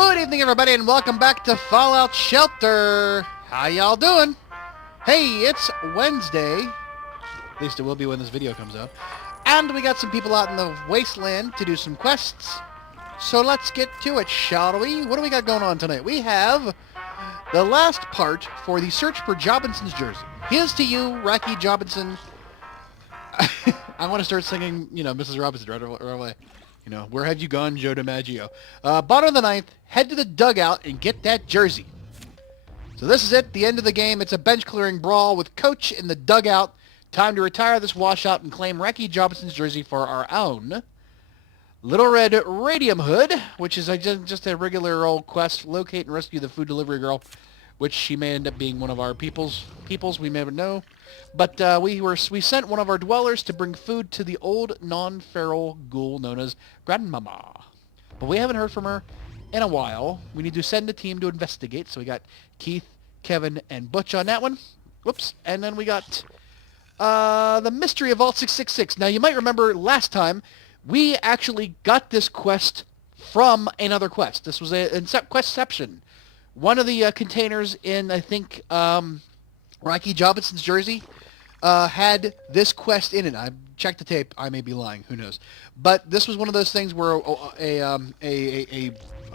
Good evening, everybody, and welcome back to Fallout Shelter. How y'all doing? Hey, it's Wednesday. At least it will be when this video comes out. And we got some people out in the wasteland to do some quests. So let's get to it, shall we? What do we got going on tonight? We have the last part for the search for Jobinson's jersey. Here's to you, Rackie Jobinson. I want to start singing, Mrs. Robinson right away. Where have you gone, Joe DiMaggio? Bottom of the ninth, head to the dugout and get that jersey. So this is it, the end of the game. It's a bench-clearing brawl with Coach in the dugout. Time to retire this washout and claim Rackie Jobinson's jersey for our own. Little Red Radium Hood, which is just a regular old quest. Locate and rescue the food delivery girl, which she may end up being one of our peoples, we never know. But we sent one of our dwellers to bring food to the old non-feral ghoul known as Grandmama. But we haven't heard from her in a while. We need to send a team to investigate. So we got Keith, Kevin, and Butch on that one. Whoops. And then we got the mystery of Vault 666. Now, you might remember last time we actually got this quest from another quest. This was a questception. One of the containers in, I think, Rackie Jobinson's jersey had this quest in it. I checked the tape. I may be lying. Who knows? But this was one of those things where a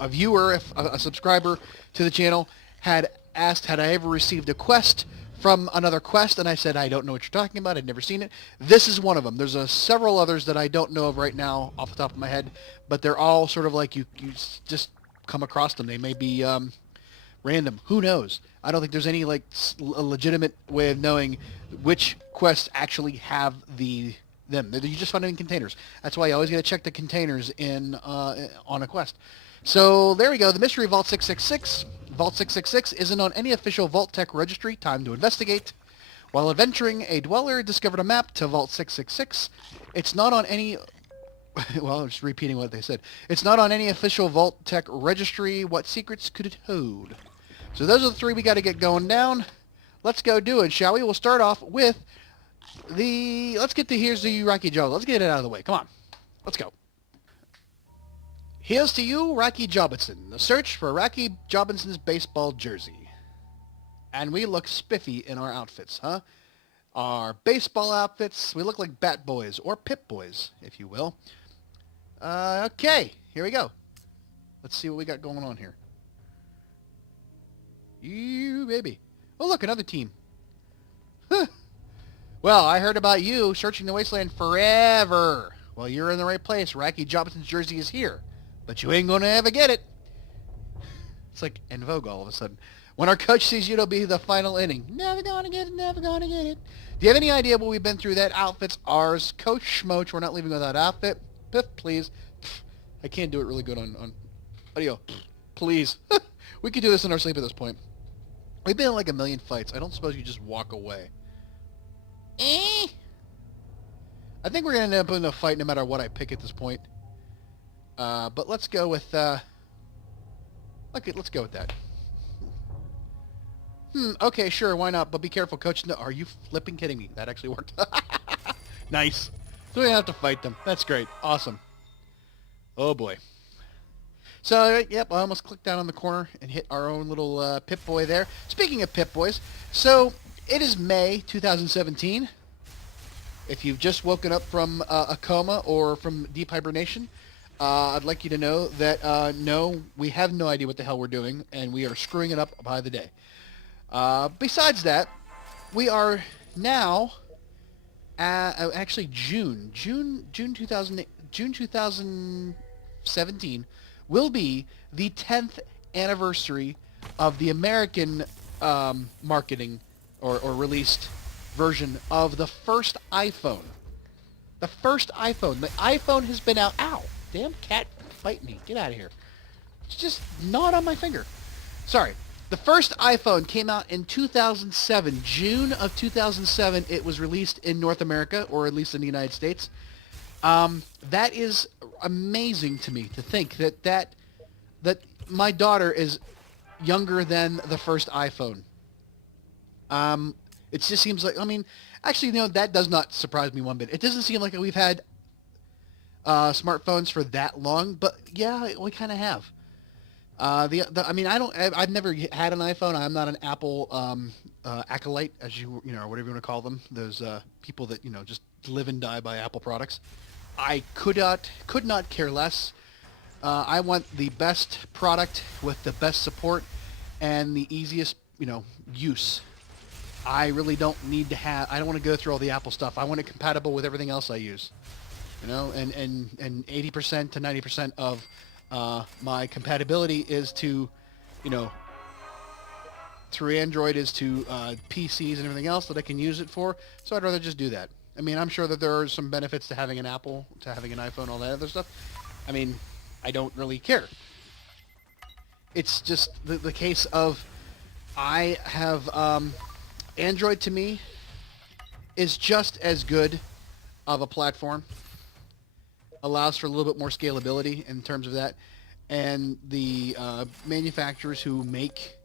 viewer, a subscriber to the channel, had asked, had I ever received a quest from another quest? And I said, I don't know what you're talking about. I'd never seen it. This is one of them. There's several others that I don't know of right now off the top of my head, but they're all sort of like you just come across them. They may be random. Who knows? I don't think there's any a legitimate way of knowing which quests actually have them. You just find them in containers. That's why you always got to check the containers in on a quest. So there we go. The mystery of Vault 666. Vault 666 isn't on any official Vault-Tec registry. Time to investigate. While adventuring, a dweller discovered a map to Vault 666. It's not on any... Well, I'm just repeating what they said. It's not on any official Vault-Tec registry. What secrets could it hold? So those are the three we got to get going down. Let's go do it, shall we? We'll start off with let's get to Here's to You, Rackie Joe. Let's get it out of the way. Come on. Let's go. Here's to you, Rackie Jobinson. The search for Rackie Jobinson's baseball jersey. And we look spiffy in our outfits, huh? Our baseball outfits. We look like Bat Boys, or Pip Boys, if you will. Okay, here we go. Let's see what we got going on here. You baby. Oh, look, another team. Huh. Well, I heard about you searching the wasteland forever. Well, you're in the right place. Rackie Jobinson's jersey is here. But you ain't going to ever get it. It's like En Vogue all of a sudden. When our coach sees you, it'll be the final inning. Never going to get it, never going to get it. Do you have any idea what we've been through? That outfit's ours. Coach Schmoach, we're not leaving without outfit. Piff, please. I can't do it really good on audio. Please. We could do this in our sleep at this point. We've been in like a million fights. I don't suppose you just walk away. I think we're going to end up in a fight no matter what I pick at this point. But let's go with... let's go with that. Okay, sure, why not? But be careful, Coach. No, are you flipping kidding me? That actually worked. Nice. So we don't have to fight them. That's great. Awesome. Oh, boy. So, yep, I almost clicked down on the corner and hit our own little Pip Boy there. Speaking of Pip Boys, so it is May 2017. If you've just woken up from a coma or from deep hibernation, I'd like you to know that, no, we have no idea what the hell we're doing, and we are screwing it up by the day. Besides that, we are now, actually June 2017 will be the 10th anniversary of the American marketing or released version of the first iPhone. The first iPhone. The iPhone has been out. Ow! Damn cat bite me. Get out of here. It's just gnawed on my finger. Sorry. The first iPhone came out in 2007. June of 2007 it was released in North America, or at least in the United States. That is amazing to me to think that my daughter is younger than the first iPhone. It just seems like, I mean, actually, that does not surprise me one bit. It doesn't seem like we've had smartphones for that long, but yeah, we kind of have. I mean, I've never had an iPhone. I'm not an Apple acolyte, as whatever you want to call them. Those people that just live and die by Apple products. I could not care less. I want the best product with the best support and the easiest use. I really don't need to have. I don't want to go through all the Apple stuff. I want it compatible with everything else I use. And 80% to 90% of my compatibility is to, through Android is to PCs and everything else that I can use it for. So I'd rather just do that. I mean, I'm sure that there are some benefits to having an Apple, to having an iPhone, all that other stuff. I mean, I don't really care. It's just the case of I have Android to me is just as good of a platform. Allows for a little bit more scalability in terms of that. And the manufacturers who make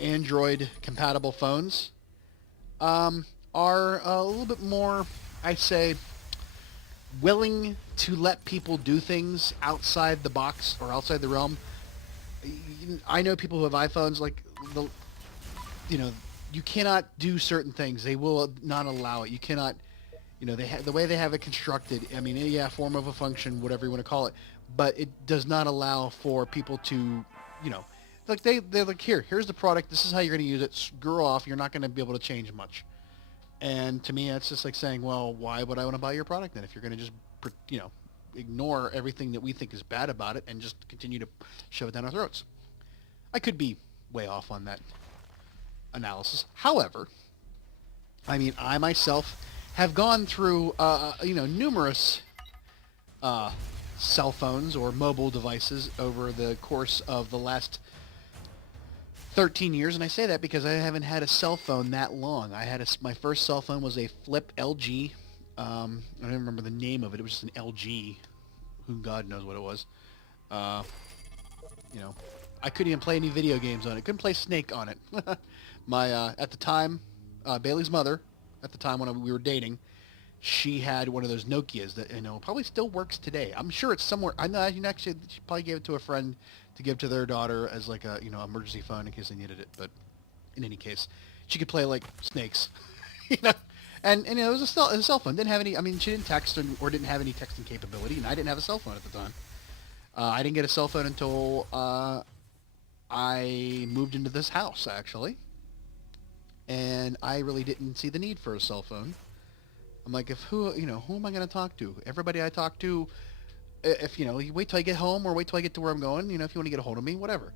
Android compatible phones are a little bit more, I say, willing to let people do things outside the box or outside the realm. I know people who have iPhones, like, you cannot do certain things. They will not allow it. You cannot, the way they have it constructed, I mean, yeah, form of a function, whatever you want to call it, but it does not allow for people to, like they're like, here's the product. This is how you're going to use it. Screw off. You're not going to be able to change much. And to me, that's just like saying, well, why would I want to buy your product then if you're going to just, ignore everything that we think is bad about it and just continue to shove it down our throats? I could be way off on that analysis. However, I mean, I myself have gone through, numerous cell phones or mobile devices over the course of the last 13 years, and I say that because I haven't had a cell phone that long. My first cell phone was a flip LG. I don't even remember the name of it. It was just an LG. Who God knows what it was. I couldn't even play any video games on it. Couldn't play Snake on it. At the time, Bailey's mother, at the time when we were dating, she had one of those Nokias that probably still works today. I'm sure it's somewhere. I know actually she probably gave it to a friend to give to their daughter as like a emergency phone in case they needed it. But in any case, she could play like Snakes, and it was a cell phone. Didn't have any. I mean, she didn't text or didn't have any texting capability, and I didn't have a cell phone at the time. I didn't get a cell phone until I moved into this house actually, and I really didn't see the need for a cell phone. I'm like, who am I going to talk to? Everybody I talk to, if, you wait till I get home or wait till I get to where I'm going, if you want to get a hold of me, whatever.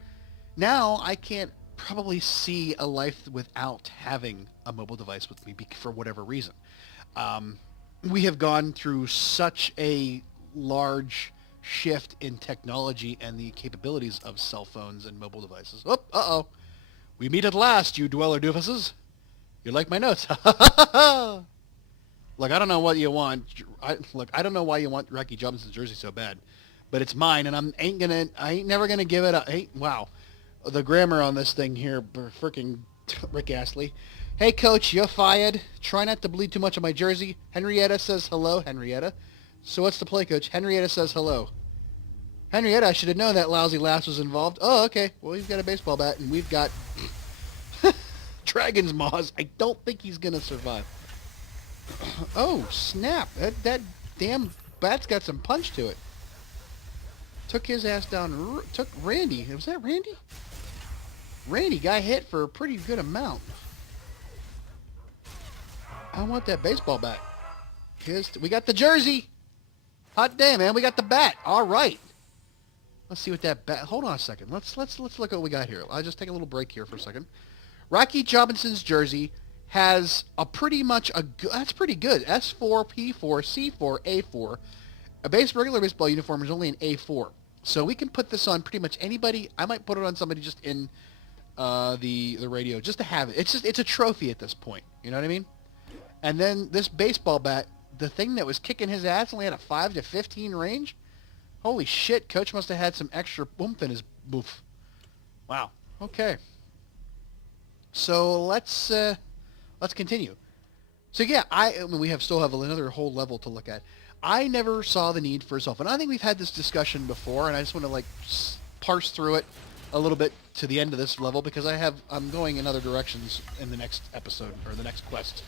Now, I can't probably see a life without having a mobile device with me for whatever reason. We have gone through such a large shift in technology and the capabilities of cell phones and mobile devices. Oh, uh-oh. We meet at last, you dweller doofuses. You like my notes? Look, I don't know what you want. I don't know why you want Rackie Jobinson's jersey so bad, but it's mine, and I ain't never gonna give it up. Hey, wow, the grammar on this thing here, freaking Rick Astley. Hey, coach, you're fired. Try not to bleed too much on my jersey. Henrietta says hello, Henrietta. So what's the play, coach? Henrietta says hello. Henrietta, I should have known that lousy lass was involved. Oh, okay. Well, we've got a baseball bat, and we've got Dragon's Maws. I don't think he's gonna survive. Oh, snap. That damn bat's got some punch to it. Took his ass down. Took Randy. Was that Randy? Randy got hit for a pretty good amount. I want that baseball bat. We got the jersey. Hot damn, man. We got the bat. All right. Let's see what that bat... Hold on a second. Let's look at what we got here. I'll just take a little break here for a second. Rackie Jobinson's jersey has that's pretty good. S4, P4, C4, A4. A regular baseball uniform is only an A4. So we can put this on pretty much anybody. I might put it on somebody just in the radio just to have it. It's a trophy at this point. You know what I mean? And then this baseball bat, the thing that was kicking his ass, only had a 5 to 15 range. Holy shit, coach must have had some extra oomph in his boof. Wow. Okay. So let's continue. So yeah, we still have another whole level to look at. I never saw the need for a cell phone. I think we've had this discussion before, and I just want to parse through it a little bit to the end of this level because I'm going in other directions in the next episode or the next quest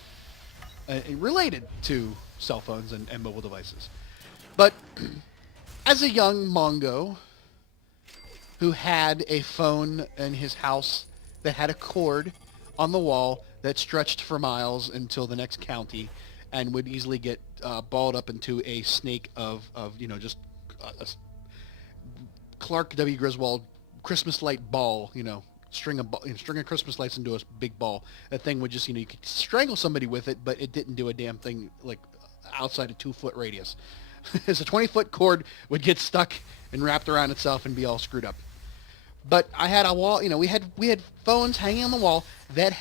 related to cell phones and mobile devices. But as a young Mongo who had a phone in his house that had a cord on the wall that stretched for miles until the next county and would easily get balled up into a snake of just a Clark W. Griswold Christmas light ball, string of Christmas lights into a big ball. That thing would just, you could strangle somebody with it, but it didn't do a damn thing like outside a 2-foot radius. As a 20-foot cord would get stuck and wrapped around itself and be all screwed up. But I had a wall, we had phones hanging on the wall that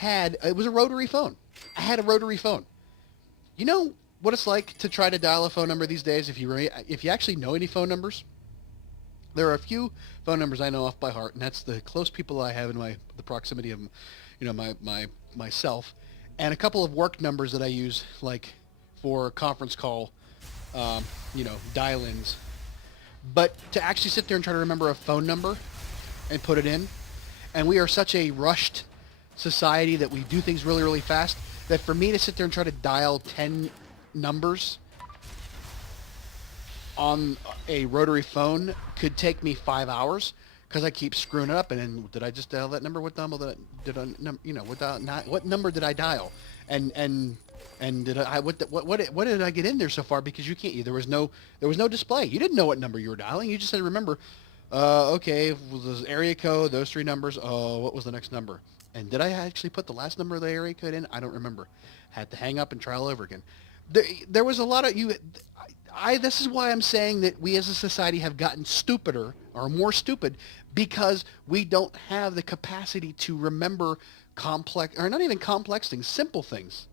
it was a rotary phone. I had a rotary phone. You know what it's like to try to dial a phone number these days if you actually know any phone numbers? There are a few phone numbers I know off by heart, and that's the close people I have in the proximity of, myself, and a couple of work numbers that I use, like for conference call, dial-ins. But to actually sit there and try to remember a phone number and put it in, and we are such a rushed society that we do things really, really fast, that for me to sit there and try to dial 10 numbers on a rotary phone could take me 5 hours because I keep screwing it up. And then, did I just dial that number? What number what number did I dial? And did I what did I get in there so far? Because you can't. There was no display. You didn't know what number you were dialing. You just had to remember. Okay, was area code, those 3 numbers. Oh, what was the next number? And did I actually put the last number of the area code in? I don't remember. Had to hang up and try all over again. There was a lot of this is why I'm saying that we as a society have gotten stupider or more stupid because we don't have the capacity to remember complex, or not even complex things, simple things.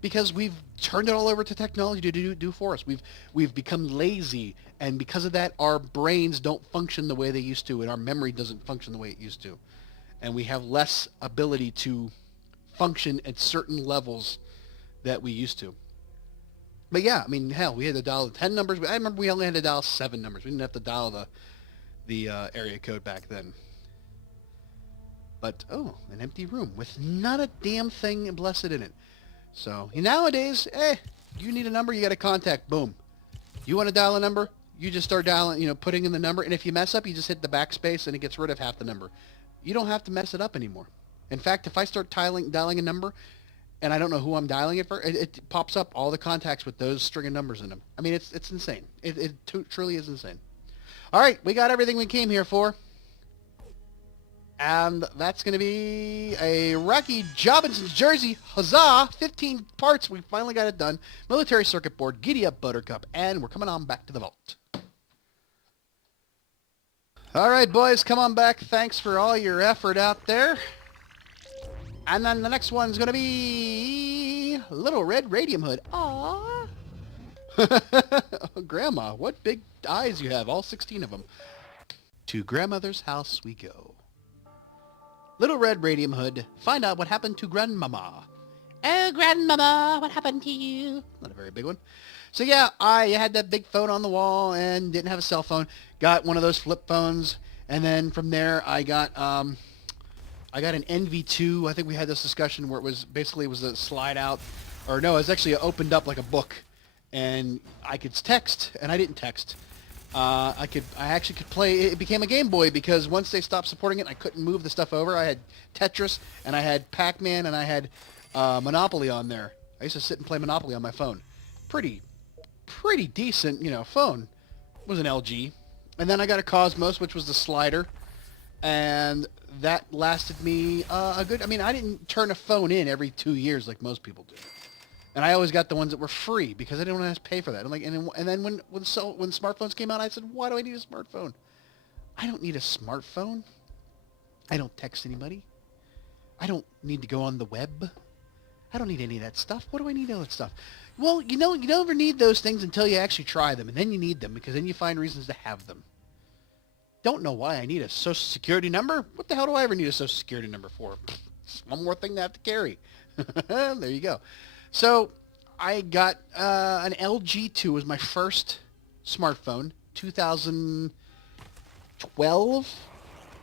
Because we've turned it all over to technology to do for us. We've become lazy, and because of that, our brains don't function the way they used to, and our memory doesn't function the way it used to. And we have less ability to function at certain levels that we used to. But yeah, I mean, hell, we had to dial the 10 numbers. I remember we only had to dial 7 numbers. We didn't have to dial the area code back then. But, an empty room with not a damn thing blessed in it. So, nowadays, you need a number, you got to contact, boom. You want to dial a number, you just start dialing, putting in the number, and if you mess up, you just hit the backspace and it gets rid of half the number. You don't have to mess it up anymore. In fact, if I start dialing a number, and I don't know who I'm dialing it for, it pops up all the contacts with those string of numbers in them. I mean, it's insane. It truly is insane. All right, we got everything we came here for. And that's going to be a Rackie Jobinson's jersey. Huzzah! 15 parts. We finally got it done. Military circuit board. Giddy up, Buttercup. And we're coming on back to the vault. All right, boys, come on back. Thanks for all your effort out there. And then the next one's going to be Little Red Radium Hood. Aww. Grandma, what big eyes you have. All 16 of them. To Grandmother's house we go. Little Red Radium Hood, find out what happened to Grandmama. Oh, Grandmama, what happened to you? Not a very big one. So yeah, I had that big phone on the wall and didn't have a cell phone. Got one of those flip phones, and then from there I got an NV2. I think we had this discussion where it was a slide out, or no, it was actually opened up like a book, and I could text, and I didn't text. I actually could play. It became a Game Boy because once they stopped supporting it, I couldn't move the stuff over. I had Tetris, and I had Pac-Man, and I had Monopoly on there. I used to sit and play Monopoly on my phone. Pretty decent, phone. It was an LG. And then I got a Cosmos, which was the slider, and that lasted me a good. I mean, I didn't turn a phone in every 2 years like most people do. And I always got the ones that were free because I didn't want to have to pay for that. And then when smartphones came out, I said, why do I need a smartphone? I don't need a smartphone. I don't text anybody. I don't need to go on the web. I don't need any of that stuff. What do I need all that stuff? Well, you never need those things until you actually try them, and then you need them because then you find reasons to have them. Don't know why I need a social security number. What the hell do I ever need a social security number for? It's one more thing to have to carry. There you go. So I got an LG 2 was my first smartphone, 2000, 2012.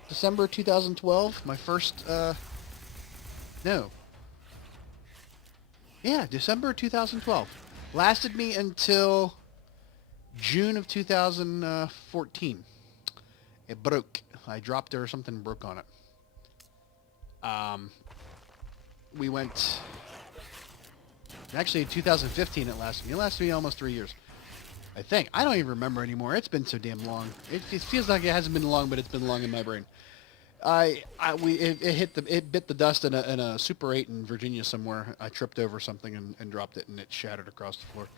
December 2012. My first, no. Yeah, December 2012. Lasted me until June of 2014. It broke. I dropped it or something broke on it. We went... Actually, in 2015 it lasted me. It lasted me almost 3 years. I think. I don't even remember anymore. It's been so damn long. It feels like it hasn't been long, but it's been long in my brain. It bit the dust in a Super 8 in Virginia somewhere. I tripped over something and dropped it, and it shattered across the floor.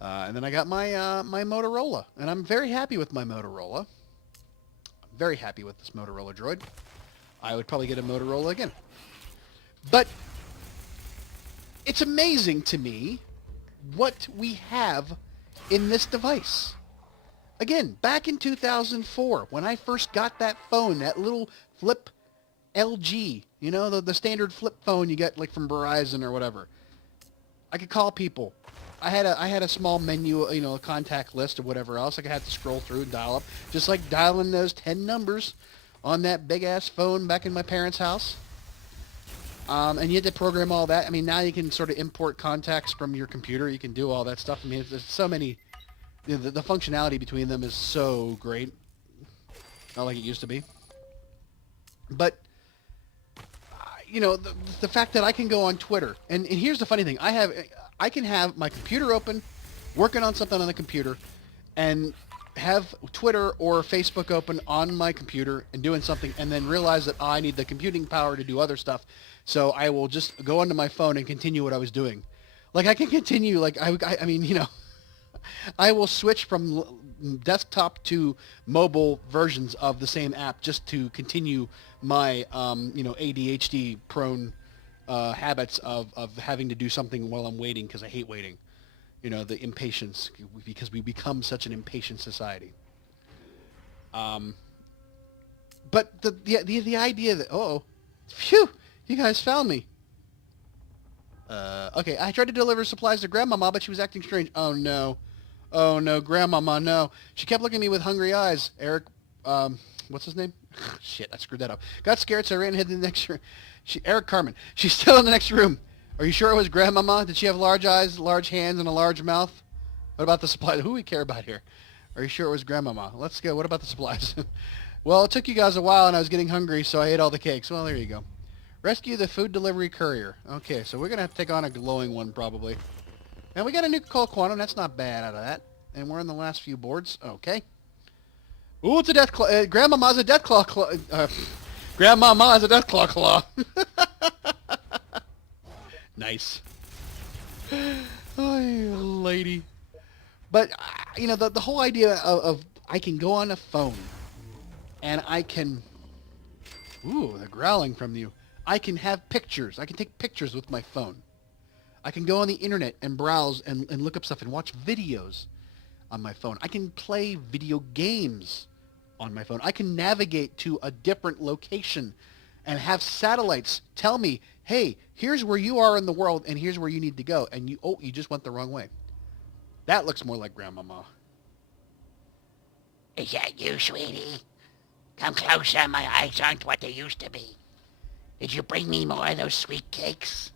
And then I got my my Motorola, and I'm very happy with my Motorola. I'm very happy with this Motorola Droid. I would probably get a Motorola again. But it's amazing to me what we have in this device. Again, back in 2004, when I first got that phone, that little flip LG, you know, the standard flip phone you get like from Verizon or whatever. I could call people. I had a small menu, you know, a contact list or whatever else. Like I had to scroll through and dial up, just like dialing those 10 numbers on that big-ass phone back in my parents' house. And you had to program all that. I mean, now you can sort of import contacts from your computer. You can do all that stuff. I mean, there's so many... The functionality between them is so great. Not like it used to be. But, you know, the fact that I can go on Twitter. And here's the funny thing. I can have my computer open, working on something on the computer, and have Twitter or Facebook open on my computer and doing something, and then realize that I need the computing power to do other stuff. So I will just go onto my phone and continue what I was doing. Like, I can continue, like, I mean, you know, I will switch from desktop to mobile versions of the same app just to continue my, you know, ADHD-prone habits of having to do something while I'm waiting because I hate waiting. You know, the impatience, because we become such an impatient society. But the idea that, phew, you guys found me. Okay, I tried to deliver supplies to Grandmama, but she was acting strange. Oh no, Grandmama, no. She kept looking at me with hungry eyes. Eric, what's his name? Shit, I screwed that up. Got scared, so I ran and hid in the next room. Eric Carmen. She's still in the next room. Are you sure it was Grandmama? Did she have large eyes, large hands, and a large mouth? What about the supplies? Who we care about here? Are you sure it was Grandmama? Let's go. What about the supplies? Well, it took you guys a while, and I was getting hungry, so I ate all the cakes. Well, there you go. Rescue the food delivery courier. Okay, so we're going to have to take on a glowing one, probably. And we got a new Cold Quantum. That's not bad out of that. And we're in the last few boards. Okay. Ooh, it's a death claw. Grandmama's a death claw. Grandmama is a death claw. Nice. Oh, lady. But, you know, the whole idea of I can go on a phone and I can... Ooh, the growling from you. I can have pictures. I can take pictures with my phone. I can go on the internet and browse and look up stuff and watch videos on my phone. I can play video games on my phone. I can navigate to a different location and have satellites tell me, hey, here's where you are in the world and here's where you need to go. And you just went the wrong way. That looks more like Grandmama. Is that you, sweetie? Come closer, my eyes aren't what they used to be. Did you bring me more of those sweet cakes?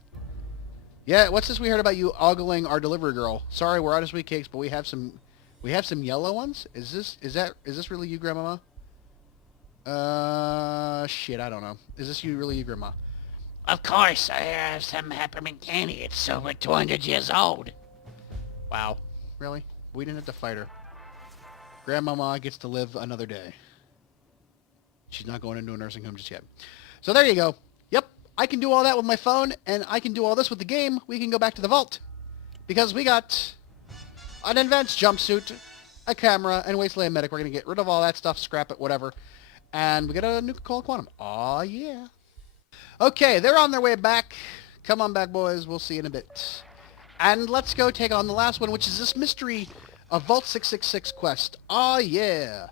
Yeah, what's this we heard about you ogling our delivery girl? Sorry, we're out of sweet cakes, but we have some yellow ones? Is this really you, Grandmama? Shit, I don't know. Is this really you, Grandma? Of course, I have some peppermint candy. It's over 200 years old. Wow. Really? We didn't have to fight her. Grandmama gets to live another day. She's not going into a nursing home just yet. So there you go. Yep, I can do all that with my phone, and I can do all this with the game. We can go back to the vault. Because we got an advanced jumpsuit, a camera, and Wasteland Medic. We're going to get rid of all that stuff, scrap it, whatever. And we got a new Cold Quantum. Aw, yeah. Okay, they're on their way back. Come on back, boys. We'll see you in a bit. And let's go take on the last one, which is this mystery of Vault 666 quest. Aw, yeah.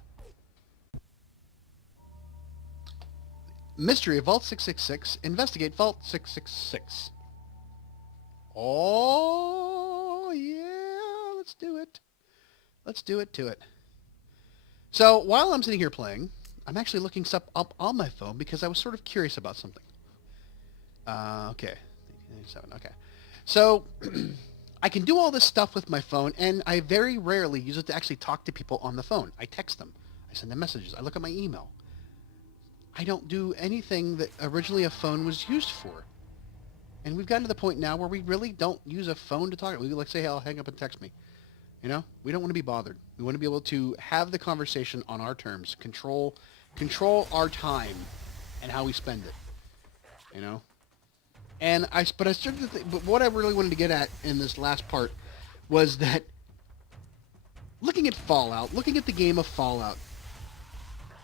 Mystery of Vault 666. Investigate Vault 666. Oh, yeah. Let's do it. Let's do it to it. So, while I'm sitting here playing, I'm actually looking stuff up on my phone because I was sort of curious about something. Okay. Okay. So I can do all this stuff with my phone, and I very rarely use it to actually talk to people on the phone. I text them. I send them messages. I look at my email. I don't do anything that originally a phone was used for. And we've gotten to the point now where we really don't use a phone to talk. We like say, hey, I'll hang up and text me. You know, we don't want to be bothered. We want to be able to have the conversation on our terms, control our time and how we spend it. You know, but I started to think, but what I really wanted to get at in this last part was that looking at Fallout, looking at the game of Fallout,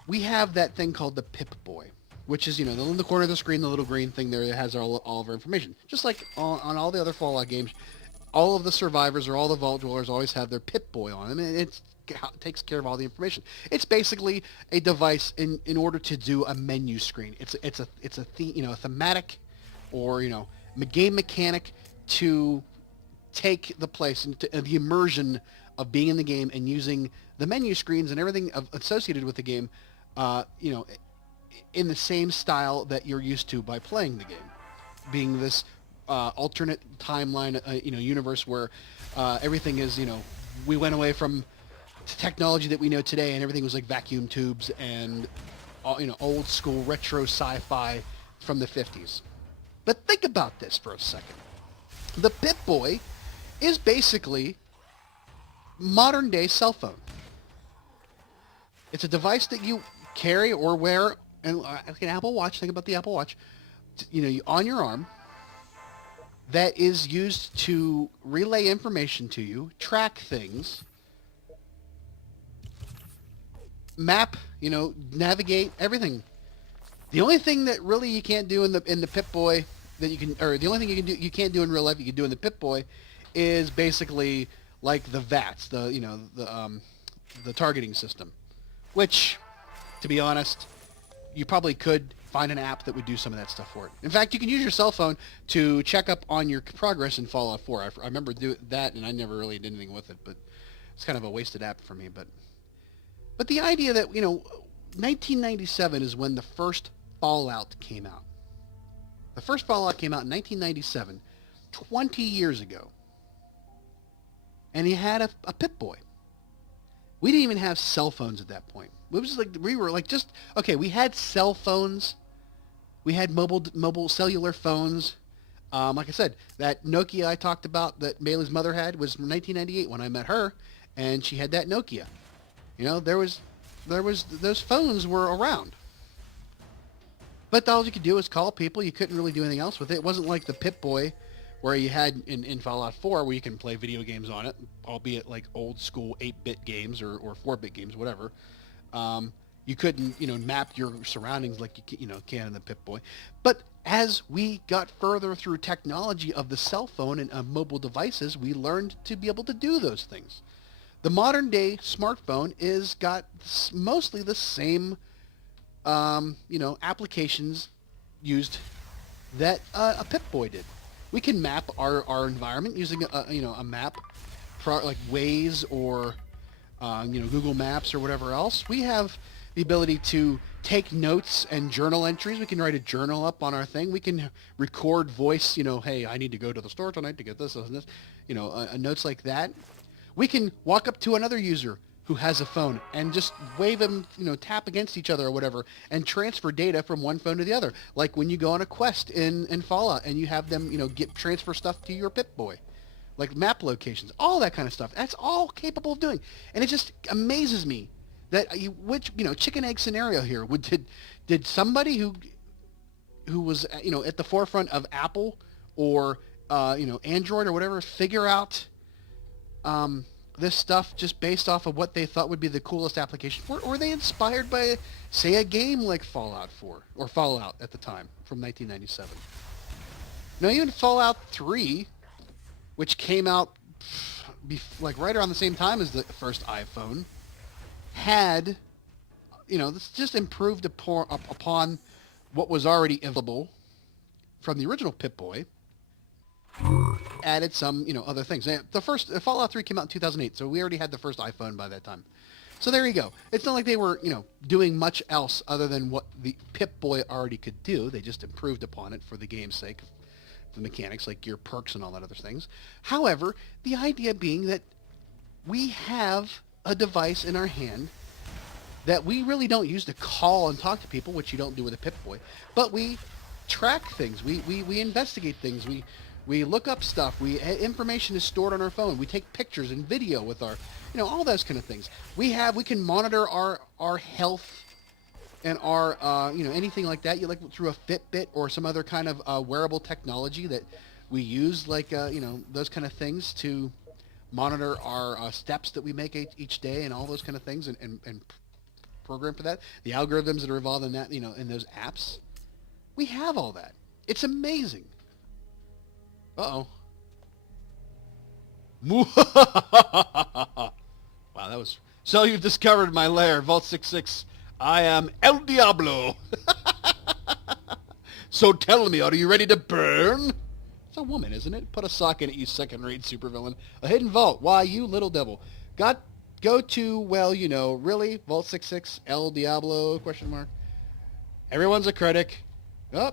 we have that thing called the Pip Boy, which is, you know, in the corner of the screen, the little green thing there that has all of our information. Just like on all the other Fallout games, all of the survivors or all the vault dwellers always have their Pip Boy on them, and it takes care of all the information. It's basically a device in order to do a menu screen. It's a a thematic, or game mechanic to take the place and the immersion of being in the game and using the menu screens and everything associated with the game, in the same style that you're used to by playing the game, being this alternate timeline, universe where everything is, we went away from technology that we know today, and everything was like vacuum tubes and, old school retro sci-fi from the 50s. But think about this for a second. The Pip Boy is basically modern day cell phone. It's a device that you carry or wear, and like an Apple Watch. Think about the Apple Watch. On your arm. That is used to relay information to you, track things, map, navigate, everything. The only thing that really you can't do in the Pip Boy that you can, or the only thing you can't do in real life you can do in the Pip Boy is basically like the VATS, the targeting system, which, to be honest, you probably could find an app that would do some of that stuff for it. In fact, you can use your cell phone to check up on your progress in Fallout 4. I remember doing that, and I never really did anything with it, but it's kind of a wasted app for me. But the idea that, 1997 is when the first Fallout came out. The first Fallout came out in 1997, 20 years ago. And he had a Pip Boy. We didn't even have cell phones at that point. It was like we were like we had cell phones. We had mobile cellular phones. Like I said, that Nokia I talked about that Bailey's mother had was from 1998 when I met her, and she had that Nokia. There was those phones were around. But all you could do was call people. You couldn't really do anything else with it. It wasn't like the Pip Boy where you had in Fallout 4 where you can play video games on it, albeit like old school 8-bit games or 4-bit games, whatever. You couldn't, map your surroundings like you can in the Pip Boy. But as we got further through technology of the cell phone and mobile devices, we learned to be able to do those things. The modern day smartphone is got mostly the same, applications used that a Pip Boy did. We can map our environment using a map, like Waze or Google Maps or whatever else. We have the ability to take notes and journal entries. We can write a journal up on our thing. We can record voice, hey, I need to go to the store tonight to get this and this, notes like that. We can walk up to another user who has a phone and just wave them, tap against each other or whatever, and transfer data from one phone to the other. Like when you go on a quest in Fallout and you have them, transfer stuff to your Pip Boy. Like map locations, all that kind of stuff. That's all capable of doing. And it just amazes me that chicken egg scenario here. Did somebody who was, at the forefront of Apple or, Android or whatever figure out this stuff just based off of what they thought would be the coolest application for it? Or were they inspired by, say, a game like Fallout 4 or Fallout at the time from 1997? Now, even Fallout 3, which came out right around the same time as the first iPhone, had, this just improved upon what was already available from the original Pip Boy, added some, other things. The first Fallout 3 came out in 2008, so we already had the first iPhone by that time. So there you go. It's not like they were, doing much else other than what the Pip Boy already could do. They just improved upon it for the game's sake, the mechanics like gear perks and all that other things. However, the idea being that we have a device in our hand that we really don't use to call and talk to people, which you don't do with a Pip Boy, but we track things. We investigate things. We look up stuff. Information is stored on our phone. We take pictures and video with our, all those kind of things. We can monitor our health and our, anything like that. You like through a Fitbit or some other kind of wearable technology that we use, like, those kind of things to monitor our steps that we make each day and all those kind of things and program for that. The algorithms that are involved in that, in those apps. We have all that. It's amazing. Uh-oh. Wow, that was... So you've discovered my lair, Vault 66. I am El Diablo. So tell me, are you ready to burn? It's a woman, isn't it? Put a sock in it, you second-rate supervillain. A hidden vault. Why, you little devil. Go to, well, really? Vault 66, El Diablo, question mark. Everyone's a critic. Oh.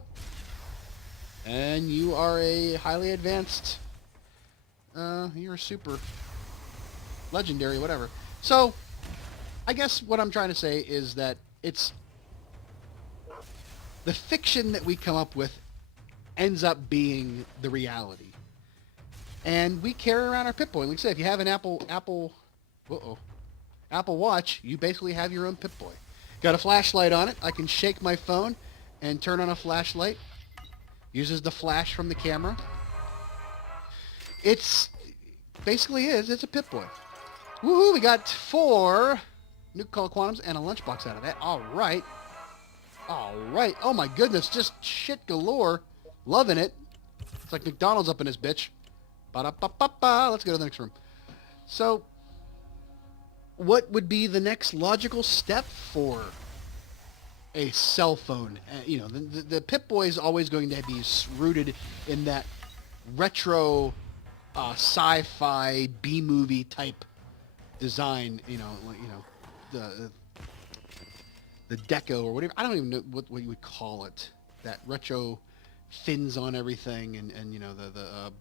And you are a highly advanced, you're a super legendary, whatever. So, I guess what I'm trying to say is that it's the fiction that we come up with ends up being the reality. And we carry around our Pip Boy. Like I said, if you have an Apple Watch, you basically have your own Pip Boy. Got a flashlight on it. I can shake my phone and turn on a flashlight. Uses the flash from the camera. It's a Pip Boy. Woohoo, we got 4 Nuke Call Quantums and a lunchbox out of that. All right. Oh my goodness, just shit galore. Loving it. It's like McDonald's up in this bitch. Ba-da-ba-ba-ba. Let's go to the next room. So, what would be the next logical step for a cell phone? The Pip Boy is always going to be rooted in that retro sci-fi B-movie type design, the deco or whatever. I don't even know what you would call it. That retro fins on everything and the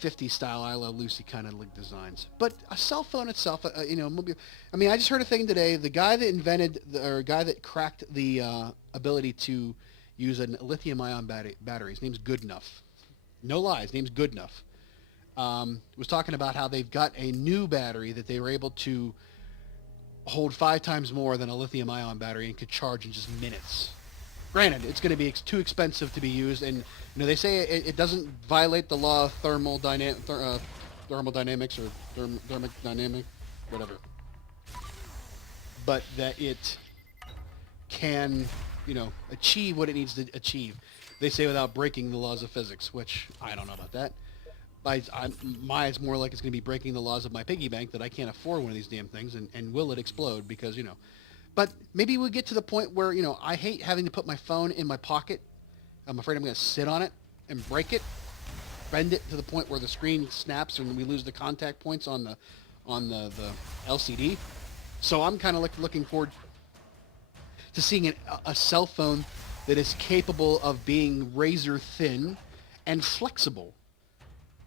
50 style I Love Lucy kind of like designs. But a cell phone itself, mobile. I mean, I just heard a thing today. The guy that cracked the ability to use a lithium-ion battery, his name's Goodenough. No lies, his name's Goodenough. Was talking about how they've got a new battery that they were able to hold 5 times more than a lithium-ion battery and could charge in just minutes. Granted, it's going to be too expensive to be used, and they say it doesn't violate the law of thermodynamics or thermodynamic, whatever. But that it can, achieve what it needs to achieve. They say without breaking the laws of physics, which I don't know about that. It's more like it's going to be breaking the laws of my piggy bank that I can't afford one of these damn things, and will it explode because, But maybe we get to the point where, I hate having to put my phone in my pocket. I'm afraid I'm going to sit on it and break it, bend it to the point where the screen snaps and we lose the contact points on the LCD. So I'm kind of looking forward to seeing a cell phone that is capable of being razor thin and flexible.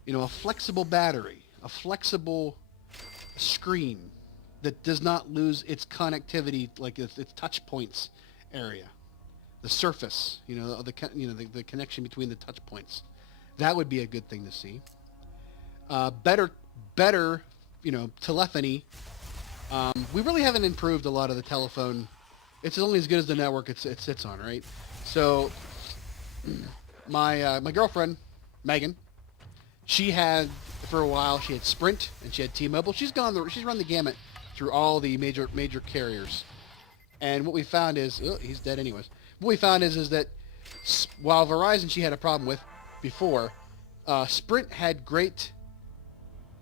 A flexible battery, a flexible screen that does not lose its connectivity, like its touch points area, the surface, the connection between the touch points. That would be a good thing to see. Better, telephony. We really haven't improved a lot of the telephone. It's only as good as the network it sits on, right? So, my girlfriend, Megan, she had for a while. She had Sprint and she had T-Mobile. She's run the gamut through all the major carriers. And what we found is, he's dead anyways. What we found is that while Verizon she had a problem with before, Sprint had great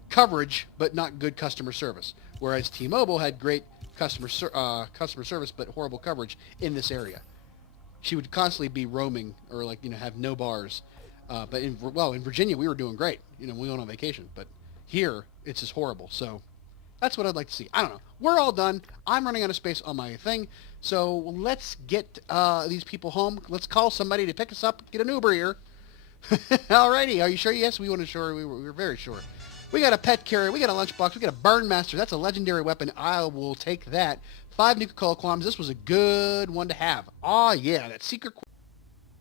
coverage but not good customer service, whereas T-Mobile had great customer service but horrible coverage in this area. She would constantly be roaming or have no bars. But in Virginia we were doing great. We went on vacation, but here it's just horrible. So That's what I'd like to see. I don't know. We're all done. I'm running out of space on my thing. So let's get these people home. Let's call somebody to pick us up. Get an Uber here. Alrighty. Are you sure? Yes, we want to sure. We were very sure. We got a pet carrier. We got a lunchbox. We got a burn master. That's a legendary weapon. I will take that. 5 Nuka-Cola Qualms. This was a good one to have. Oh, yeah. That secret quest.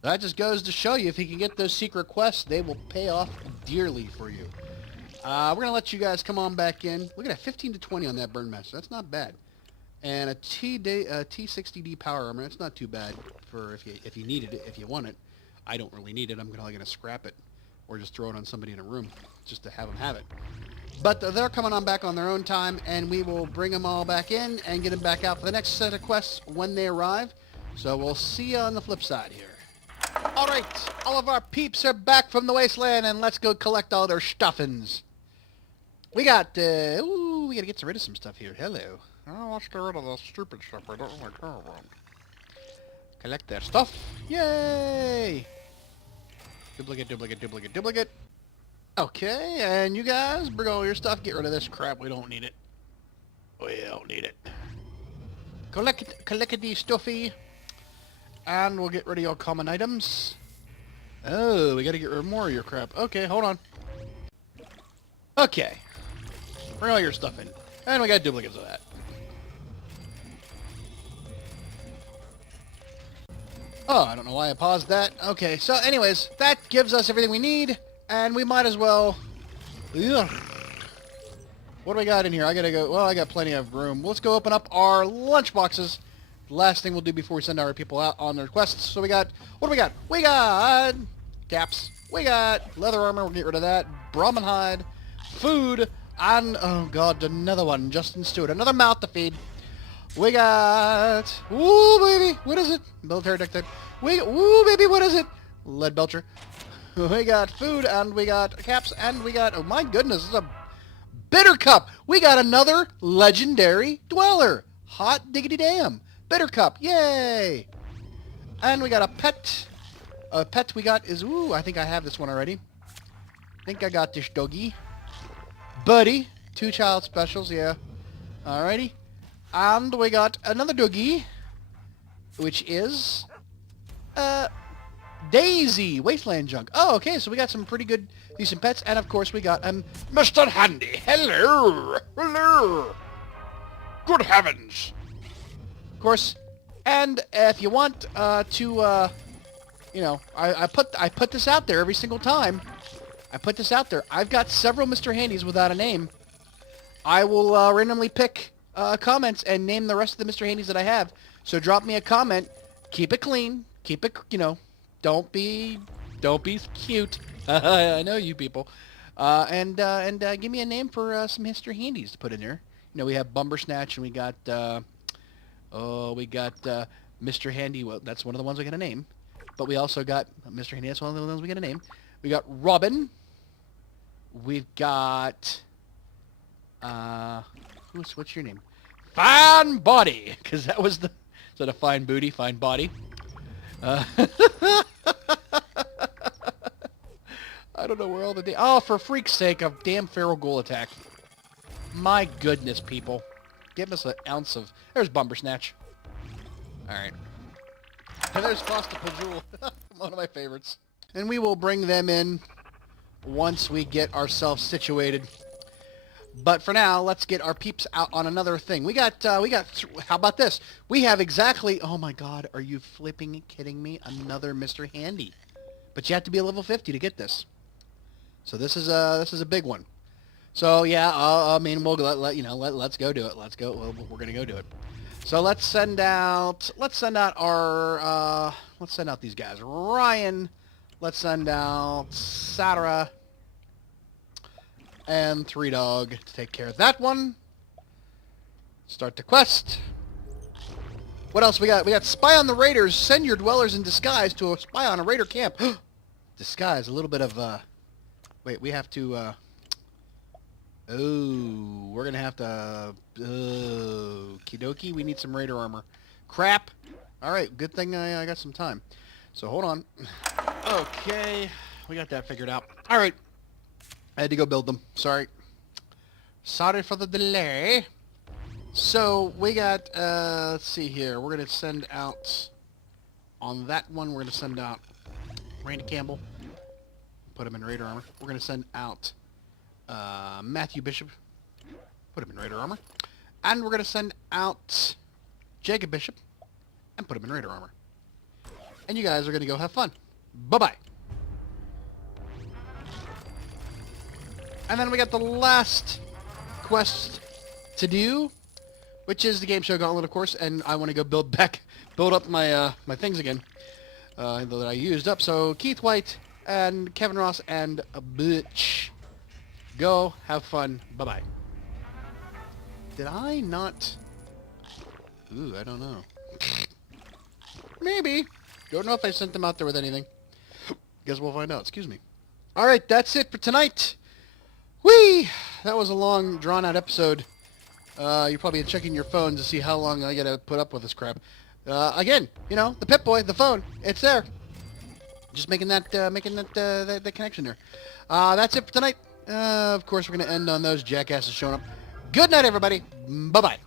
That just goes to show you if you can get those secret quests, they will pay off dearly for you. We're going to let you guys come on back in. Look at that, 15 to 20 on that burn master. That's not bad. And a T60D power armor. That's not too bad for if you needed it, if you want it. I don't really need it. I'm probably going to scrap it or just throw it on somebody in a room just to have them have it. But they're coming on back on their own time, and we will bring them all back in and get them back out for the next set of quests when they arrive. So we'll see you on the flip side here. All right, all of our peeps are back from the wasteland, and let's go collect all their stuffings. We got, we got to get rid of some stuff here. Hello. Oh, let's get rid of the stupid stuff I don't want to care about. Collect their stuff. Yay! Duplicate, duplicate, duplicate, duplicate. Okay, and you guys, bring all your stuff. Get rid of this crap. We don't need it. We don't need it. Collect the stuffy. And we'll get rid of your common items. Oh, we gotta get rid of more of your crap. Okay, hold on. Okay. Bring all your stuff in. And we got duplicates of that. Oh, I don't know why I paused that. Okay, so anyways, that gives us everything we need. And we might as well... Ugh. What do we got in here? I gotta go... Well, I got plenty of room. Let's go open up our lunchboxes. Last thing we'll do before we send our people out on their quests. So we got... What do we got? We got... Caps. We got leather armor. We'll get rid of that. Brahmin hide. Food. And... Oh, God. Another one. Justin Stewart. Another mouth to feed. We got... Ooh, baby. What is it? Military dictate. Ooh, baby. What is it? Lead belcher. We got food. And we got caps. And we got... Oh, my goodness. This is a bitter cup. We got another legendary dweller. Hot diggity damn. Bitter cup, yay! And we got a pet. A pet we got is, ooh, I think I have this one already. I think I got this doggy. Buddy, 2 child specials, yeah. Alrighty. And we got another doggy, which is, Daisy, wasteland junk. Oh, okay, so we got some pretty good, decent pets. And of course we got, Mr. Handy. Hello! Hello! Good heavens! Of course, and if you want to, you know, I put this out there every single time. I put this out there. I've got several Mr. Handys without a name. I will randomly pick comments and name the rest of the Mr. Handys that I have. So drop me a comment. Keep it clean. Keep it, you know, don't be cute. I know you people. And give me a name for some Mr. Handys to put in there. You know, we have Bumbersnatch and we got. We got Mr. Handy. Well, that's one of the ones we got a name. But we also got Mr. Handy. That's one of the ones we got a name. We got Robin. We've got... what's your name? Fine Body. Because that was the... Instead of fine booty, fine body. I don't know where all the... Oh, for freak's sake, a damn feral ghoul attack. My goodness, people. Give us an ounce of... There's Bumbersnatch. Alright. And there's Foster Pajul. One of my favorites. And we will bring them in once we get ourselves situated. But for now, let's get our peeps out on another thing. How about this? We have exactly... Oh my god, are you flipping kidding me? Another Mr. Handy. But you have to be a level 50 to get this. So this is a big one. So yeah, I mean, we'll let's go do it. Let's go. We're gonna go do it. So let's send out these guys. Ryan. Let's send out Sarah and 3 Dog to take care of that one. Start the quest. What else we got? We got Spy on the Raiders. Send your dwellers in disguise to a spy on a raider camp. Disguise. A little bit of wait, we have to oh, we're gonna have to... Kidoki, we need some raider armor. Crap! Alright, good thing I got some time. So, hold on. Okay, we got that figured out. Alright. I had to go build them. Sorry. Sorry for the delay. So, we got, let's see here. We're going to send out, on that one, we're going to send out Randy Campbell. Put him in Raider armor. We're going to send out Matthew Bishop. Put him in Raider armor. And we're going to send out Jacob Bishop and put him in Raider armor. And you guys are going to go have fun. Bye-bye. And then we got the last quest to do, which is the Game Show Gauntlet, of course, and I want to go build up my my things again that I used up. So Keith White and Kevin Ross and a bitch, go have fun. Bye-bye. Did I not? Ooh, I don't know. Maybe. Don't know if I sent them out there with anything. Guess we'll find out. Excuse me. All right, that's it for tonight. Whee! That was a long, drawn-out episode. You're probably checking your phone to see how long I gotta put up with this crap. Again, you know, the Pip Boy, the phone, it's there. Just making that connection there. That's it for tonight. Of course, we're gonna end on those jackasses showing up. Good night, everybody. Bye-bye.